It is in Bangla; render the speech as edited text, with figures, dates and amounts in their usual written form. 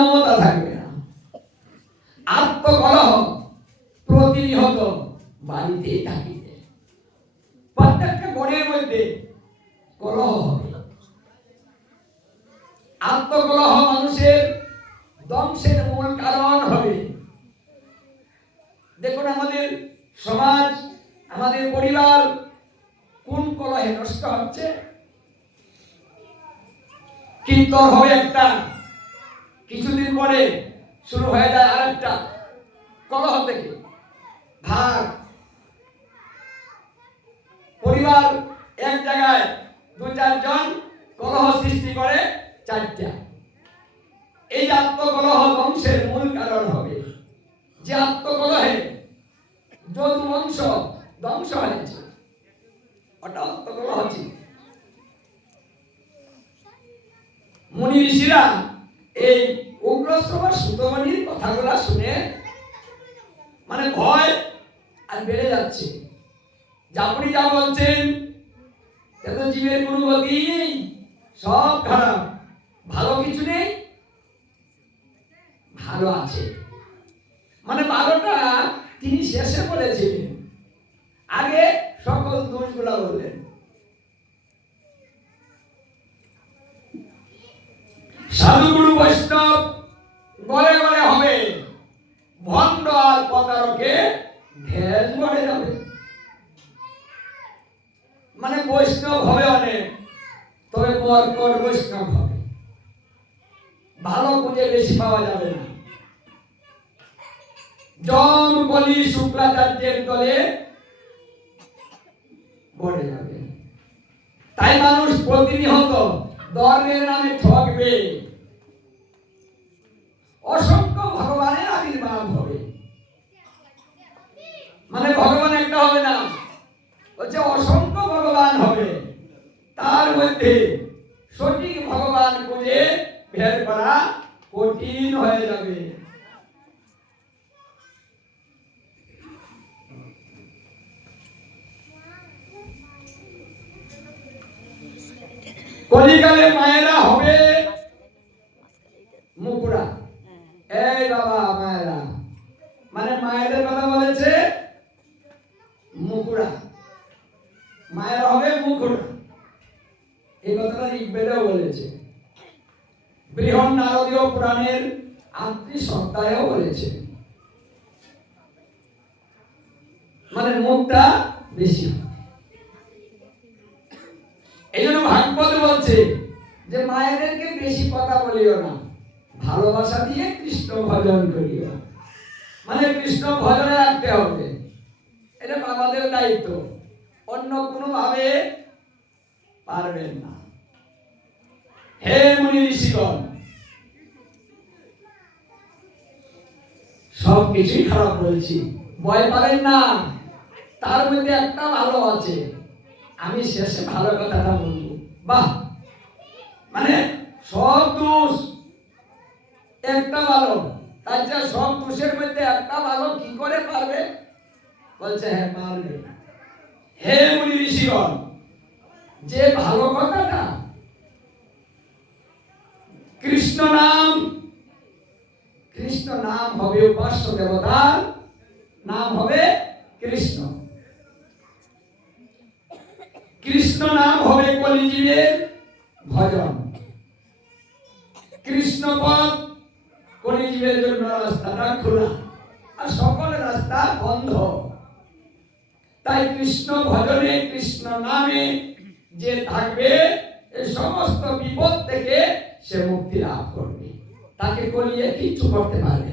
মমতা থাকবে না। আত্মকলহ প্রতিনিয়ত বাড়িতেই থাকিবে। প্রত্যেকটা ঘরের মধ্যে কলহ হবে। আত্মকলহ মানুষের ধ্বংসের মূল কারণ হবে। দেখুন আমাদের সমাজ, আমাদের পরিবার কোন কলহে নষ্ট হচ্ছে। কীর্তন হবে একটা, কিছুদিন পরে শুরু হয়ে যায় আরেকটা কলহ থেকে। ভাগ পরিবার এক জায়গায় দু চারজন কলহ সৃষ্টি করে চারটা। এই আত্মকলহ ধ্বংসের মূল কারণ হবে। যে আত্মকলহে যদু বংশ ধ্বংস হয়েছে, ওটা আত্মকলহ হচ্ছে। মুনি ঋষিরা এই উগ্রশ্রবা সুতমণির কথাগুলা শুনে মানে ভয় আর বেড়ে যাচ্ছে। আপনি যা বলছেন এত জীবের কোনো গতি নেই, সব খারাপ, ভালো কিছু নেই। ভালো আছে মানে ভালোটা তিনি শেষে বলেছিলেন, আগে সকল দোষগুলা বললেন। সাধুগুরু বৈষ্ণব গলে গলে হবে, ভণ্ড আর প্রতারকে ঢেল পড়ে যাবে। মানে বৈষ্ণব হবে অনেক, তবে পর বৈষ্ণব হবে, ভালো খুঁজে বেশি পাওয়া যাবে না। জম বলি শুক্রাচার্যের দলে পড়ে যাবে। তাই মানুষ প্রতিনিয়ত ধর্মের নামে ঠকবে। অসংখ্য ভগবানের আবির্ভাব হবে, মানে ভগবান একটা হবে না, হচ্ছে অসংখ্য ভগবান হবে। তার মধ্যে সঠিক ভগবান খুঁজে বের করা কঠিন হয়ে যাবে। কলিকালে মায়েরা হবে মুকুরা। এই বাবা মায়েরা, মানে মায়েদের কথা বলেছে মুকুরা, মায়েরা হবে মুকুরা। এই কথাটা ঋগ্বেদেও বলেছে, বৃহৎ নারদীয় পুরাণের 38 অধ্যায়েও বলেছে। মানে মুখটা বেশি হবে। এই জন্য ভাগবত বলছে যে মায়েদেরকে বেশি কথা বলিও না, ভালোবাসা দিয়ে কৃষ্ণ ভজন করিও। মানে কৃষ্ণ ভজনে রাখতে হবে, এটা বাবাদের দায়িত্ব, অন্য কোনো ভাবে পারবেন না। হে মুনি ঋষিগণ, সব কিছুই খারাপ বলছি, ভয় পাবেন না। তার মধ্যে একটা ভালো আছে, আমি শেষে ভালো কথাটা বলবো। বাহ, মানে সব দোষ একটা ভালো, তাই সব দোষের মধ্যে একটা ভালো কি করে পারবে? বলছে হ্যাঁ পারবে। হে মুনি ঋষিগণ, যে ভালো কথাটা কৃষ্ণ নাম, কৃষ্ণ নাম হবে উপাস্য দেবতার নাম হবে কৃষ্ণ। কৃষ্ণ নাম হবে কলিজীবের ভজন। কৃষ্ণ পথ কলিজীবের জন্য রাস্তাটা খোলা, আর সকল রাস্তা বন্ধ। তাই কৃষ্ণ ভজনে, কৃষ্ণ নামে যে থাকবে, এই সমস্ত বিপদ থেকে সে মুক্তি লাভ করবে। তাকে কলিয়ে কিচ্ছু করতে পারবে।